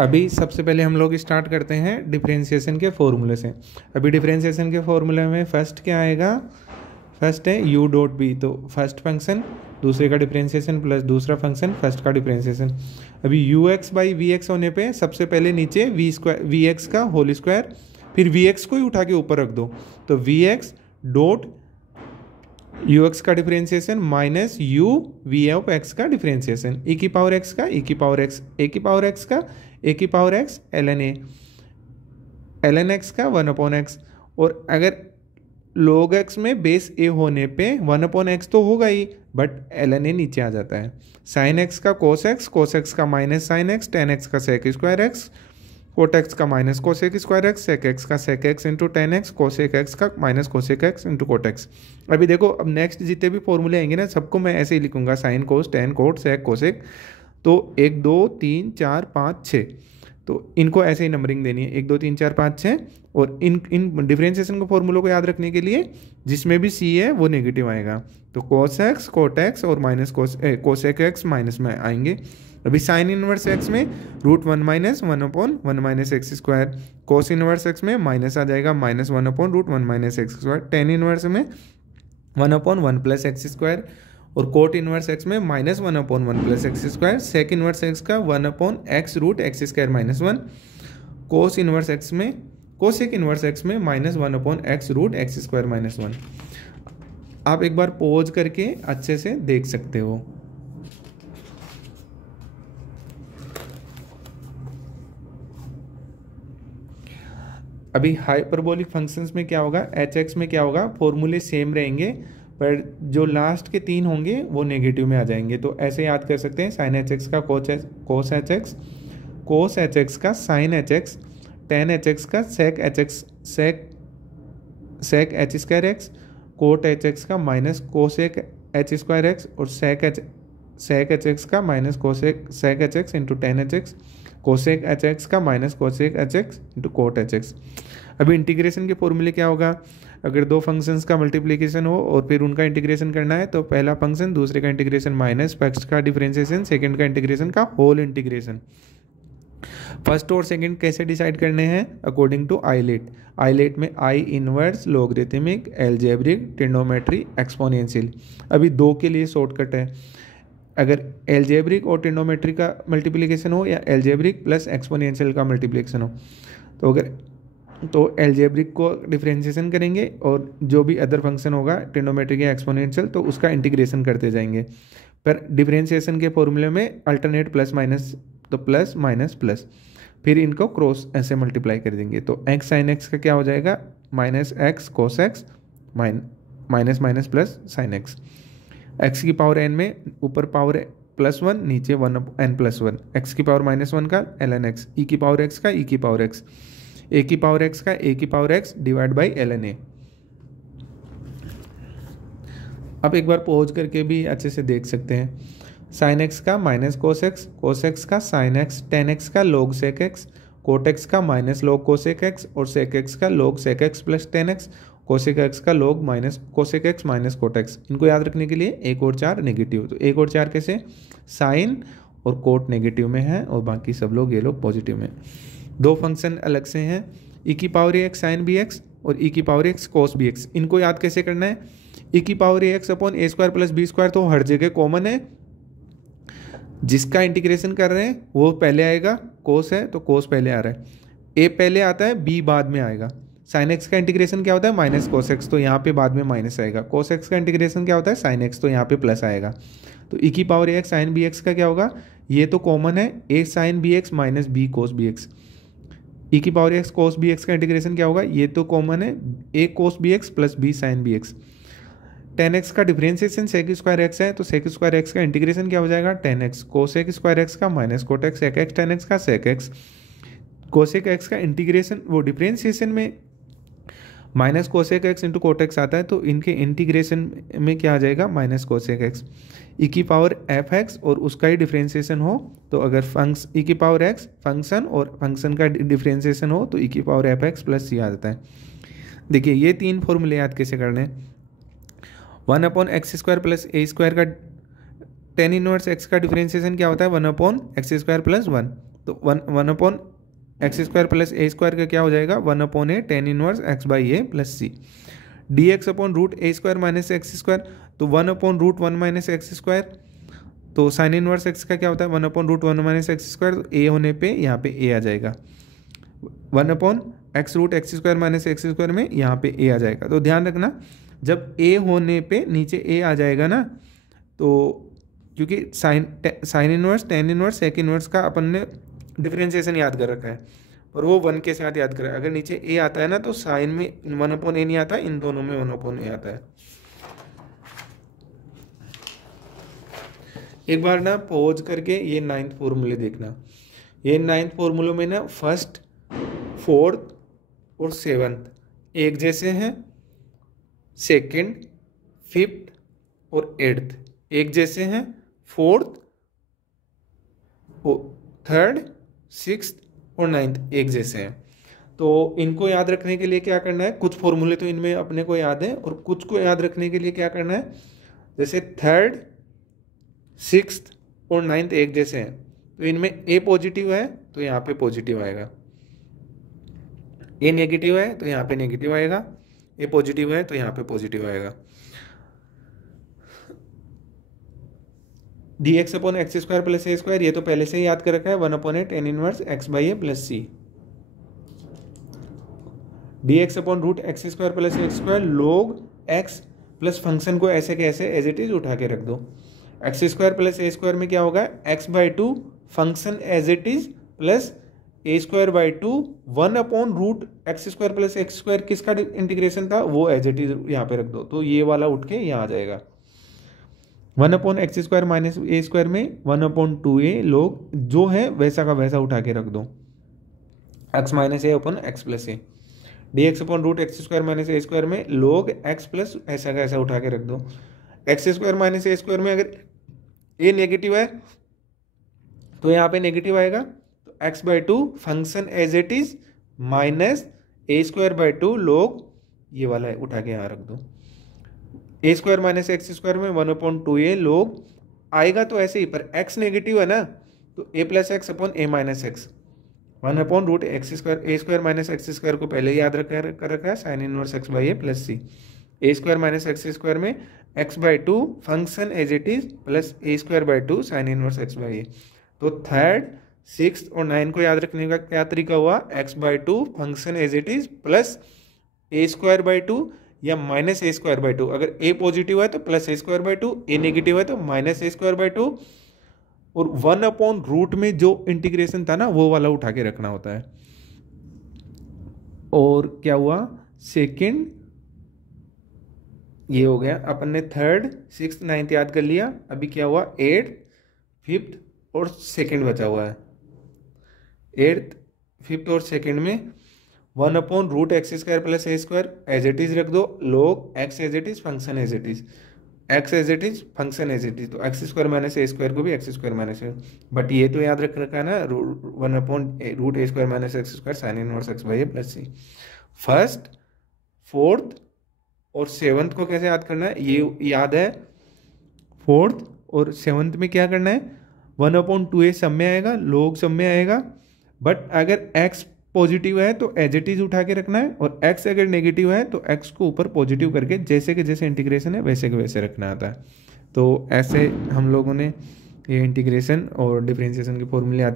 अभी सबसे पहले हम लोग स्टार्ट करते हैं डिफरेंशिएशन के फॉर्मूले से। अभी डिफरेंशिएशन के फॉर्मूले में फर्स्ट क्या आएगा, फर्स्ट है u डॉट बी, तो फर्स्ट फंक्शन दूसरे का डिफरेंशिएशन प्लस दूसरा फंक्शन फर्स्ट का डिफरेंशिएशन। अभी U X by V X होने पे सबसे पहले नीचे वी एक्स का होल स्क्वायर, फिर वी एक्स को ही उठा के ऊपर रख दो, तो V X dot U X का differentiation minus U V of X का डिफरेंशिएशन, ई की पावर एक्स का ई की पावर एक्स, ए की पावर एक्स का ए की power X L N X का वन अपॉन एक्स। और अगर log x में बेस ए होने पे वन अपॉन एक्स तो होगा ही, बट एल एन ए नीचे आ जाता है। साइन एक्स का कोस एक्स का minus sine X, tan x का sec square X, cot X का minus cosec square X, sec X का sec X into tan X, cosec x का minus cosec x into cot x. अभी देखो, अब next जितने भी फॉर्मूले आएंगे ना, सबको मैं ऐसे ही लिखूंगा, sine cos tan cot sec cosec. तो 1 2 3 4 5 6, तो इनको ऐसे ही नंबरिंग देनी है 1 2 3 4 5 6। और इन डिफरेंशिएशन के फॉर्मूलों को याद रखने के लिए जिसमें भी सी है वो नेगेटिव आएगा, तो कोस एक्स कोट एक्स और माइनस कोसेक एक्स माइनस में आएंगे। अभी साइन इनवर्स एक्स में root one minus one upon one minus X square, cos inverse x में माइनस आ जाएगा minus one upon root one minus X square, tan inverse में one upon one plus X square, और cot inverse x में minus one upon one plus X square, sec inverse X का one upon x root x square minus one, cos inverse x में cosec inverse x में minus one upon x root x square minus one. आप एक बार pause करके अच्छे से देख सकते हो। अभी हाइपरबोलिक फंक्शंस में क्या होगा, एच एक्स में क्या होगा, फॉर्मूले सेम रहेंगे पर जो लास्ट के तीन होंगे वो नेगेटिव में आ जाएंगे। तो ऐसे याद कर सकते हैं, साइन एच एक्स का cos H X, cos H X का sine H X, tan H X का sec H X sec H square X, cot H X का minus cosec H square X, और सेक एच एक्स का minus cosec sec H X into tan H X, cosec H X का minus cosec H X into cot H X. अभी integration के फॉर्मूले क्या होगा, अगर दो फंक्शंस का मल्टीप्लिकेशन हो और फिर उनका इंटीग्रेशन करना है, तो पहला फंक्शन दूसरे का इंटीग्रेशन माइनस फर्स्ट का डिफरेंशिएशन, सेकंड का इंटीग्रेशन का होल इंटीग्रेशन। फर्स्ट और सेकंड कैसे डिसाइड करने हैं, अकॉर्डिंग टू आइलेट में आई inverse logarithmic algebraic trigonometry exponential. अभी दो के लिए शॉर्टकट है, अगर एल्जेब्रिक और ट्रिग्नोमेट्री का मल्टीप्लिकेशन हो या एल्जेब्रिक प्लस एक्सपोनेंशियल का मल्टीप्लिकेशन हो, तो एल्जेब्रिक को डिफरेंशिएशन करेंगे और जो भी अदर फंक्शन होगा ट्रिग्नोमेट्रिक या एक्सपोनेंशियल तो उसका इंटीग्रेशन करते जाएंगे। पर डिफरेंशिएशन के फॉर्मूले में अल्टरनेट प्लस माइनस, तो प्लस माइनस प्लस, फिर इनको क्रॉस ऐसे मल्टीप्लाई कर देंगे, तो एक्स साइन एक्स का क्या हो जाएगा, minus x cos x minus minus plus sine x. X की पावर एन में ऊपर पावर प्लस वन, नीचे one n plus one, x की पावर माइनस वन का एल एन एक्स, ई की पावर एक्स का ई की पावर एक्स, ए की पावर एक्स का ए की power x divide by l N a. अब एक बार पॉज करके भी अच्छे से देख सकते हैं, साइन एक्स का माइनस कोस एक्स का साइन एक्स, टेन एक्स का log sec X, cot X का माइनस लॉग कोसेक एक्स, और सेक एक्स का log sec X plus tan X, cosec x का log minus cosec X minus cot X. इनको याद रखने के लिए एक और चार नेगेटिव, तो एक और चार कैसे, साइन और कोट नेगेटिव में है और बाकी सब लोग ये लोग पॉजिटिव में। दो फंक्शन अलग से हैं, ई की पावर ए एक्स साइन बी एक्स और ई की power x cos B x. इनको याद कैसे करना है, ई की power A x upon a square plus b square तो हर जगह कॉमन है, जिसका इंटीग्रेशन कर रहे हैं वो पहले आएगा, कोस है तो कोस पहले आ रहा है, ए पहले आता है बी बाद में आएगा। साइन एक्स का इंटीग्रेशन क्या होता है, माइनस कोस एक्स, तो यहाँ पे बाद में माइनस आएगा। कोस एक्स का इंटीग्रेशन क्या होता है, साइन एक्स, तो यहाँ पे प्लस आएगा। तो ई की पावर ए एक्स साइन बी एक्स का क्या होगा, ये तो कॉमन है, A sine B X minus B cos B X. ई की power x cos B X का इंटीग्रेशन क्या होगा, ये तो कॉमन है, A cos B X plus B sine B X. Tan x का डिफरेंशिएशन सेक स्क्वायर एक्स है, तो सेक स्क्वायर एक्स का इंटीग्रेशन क्या हो जाएगा, tan X cosec square x का minus cot x, sec x tan x का sec x. Cosec x का इंटीग्रेशन वो डिफरेंशिएशन में minus cosec x into cot x आता है, तो इनके इंटीग्रेशन में क्या आ जाएगा, माइनस कोसेक एक्स। ई की पावर एफ एक्स और उसका ही डिफरेंशिएशन हो, तो अगर ई की पावर एक्स फंक्शन और फंक्शन का डिफरेंशिएशन हो तो ई की पावर एफ एक्स प्लस सी आ जाता है। देखिए ये तीन फॉर्मूले याद कैसे करने हैं, one upon X square plus A square का टेन इनवर्स एक्स का डिफरेंशिएशन क्या होता है, one upon X square plus one, तो 1/x² प्लस a² का क्या हो जाएगा 1/a tan inverse x by A plus c. dx/√a² minus x², तो 1/√1 माइनस x²। तो साइन इनवर्स x का क्या होता है 1/√1 माइनस x², तो a होने पे यहाँ पे a आ जाएगा। 1/x√x² माइनस x² में यहाँ पे a आ जाएगा। तो ध्यान रखना जब a होने पे नीचे a आ जाएगा ना, तो क्योंकि sine inverse tan inverse sec inverse का अपन ने डिफरेंशिएशन याद कर रखा है, और वो 1 के साथ याद करें। अगर नीचे a आता है ना तो साइन में 1/a नहीं आता, इन दोनों में 1/a आता है। एक बार ना पहुंच करके ये 9th फॉर्मूले देखना। ये 9th फॉर्मूलों में ना फर्स्ट, फोर्थ और 7th एक जैसे हैं, सेकंड, फिफ्थ और 8th एक जैसे हैं, फोर्थ, थर्ड, 6th और 9th एक जैसे हैं। तो इनको याद रखने के लिए क्या करना है, कुछ फॉर्मूले तो इनमें अपने को याद है और कुछ को याद रखने के लिए क्या करना है, जैसे थर्ड, 6th और 9th एक जैसे हैं, तो इनमें a पॉजिटिव है तो यहाँ पे पॉजिटिव आएगा, a नेगेटिव है तो यहाँ पे नेगेटिव आएगा, a पॉजिटिव है तो यहाँ पे पॉजिटिव आएगा। dx/x² प्लस a² ये तो पहले से ही याद कर रखा है 1/a tan inverse x by A plus c. dx/√x² plus x² log x plus function को ऐसे के ऐसे एज इट इज उठा के रख दो। x² प्लस a² में क्या होगा x/2 function as it is plus a²/2 1/√x² plus x² किसका इंटीग्रेशन था वो एज इट इज यहाँ पे रख दो, तो ये वाला उठ के यहाँ आ जाएगा। 1/x² माइनस a² में 1/2a log जो है वैसा का वैसा उठा के रख दो, x minus a upon x plus A. dx/√x² minus a² में log x प्लस ऐसा का ऐसा उठा के रख दो। x² माइनस a² में अगर a नेगेटिव है तो यहाँ पे नेगेटिव आएगा, तो x/2 function as it is minus a²/2 log ये वाला उठा के यहाँ रख दो। a² माइनस x² में 1/2a log आएगा तो ऐसे ही, पर x नेगेटिव है ना तो a plus X upon a minus X 1/√x² a² minus x² को पहले याद कर रखा है sine inverse x by A plus C. a² minus x² में x/2 function as it is plus a²/2 sine inverse x by A. तो third, 6th और 9 को याद रखने का क्या तरीका हुआ, x/2 function as it is plus a²/2 या माइनस a²/2। अगर a पॉजिटिव है तो प्लस a²/2, a नेगेटिव है तो माइनस a²/2, और 1/रूट में जो इंटीग्रेशन था ना वो वाला उठा के रखना होता है। और क्या हुआ, सेकंड ये हो गया, अपन ने थर्ड, 6th, 9th याद कर लिया। अभी क्या हुआ, 8th, 5th और 2nd बचा हुआ है। 8th, 5th और 2nd में 1/√x² plus a² as it is रख दो, log x as it is function as it is, x as it is function as it is, तो x² माइनस a² को भी x² माइनस है, but ये तो याद रख रखा है ना 1/√a² minus x² sine inverse x by A plus c. First, 4th और 7th को कैसे याद करना है, ये याद है। 4th और 7th में क्या करना है, 1/2a सब में आएगा, log सब में आएगा, बट अगर x पॉजिटिव है तो एज इट इज उठा के रखना है, और x अगर नेगेटिव है तो x को ऊपर पॉजिटिव करके जैसे के जैसे इंटीग्रेशन है वैसे के वैसे रखना आता है। तो ऐसे हम लोगों ने ये इंटीग्रेशन और डिफरेंशिएशन के फॉर्मूले याद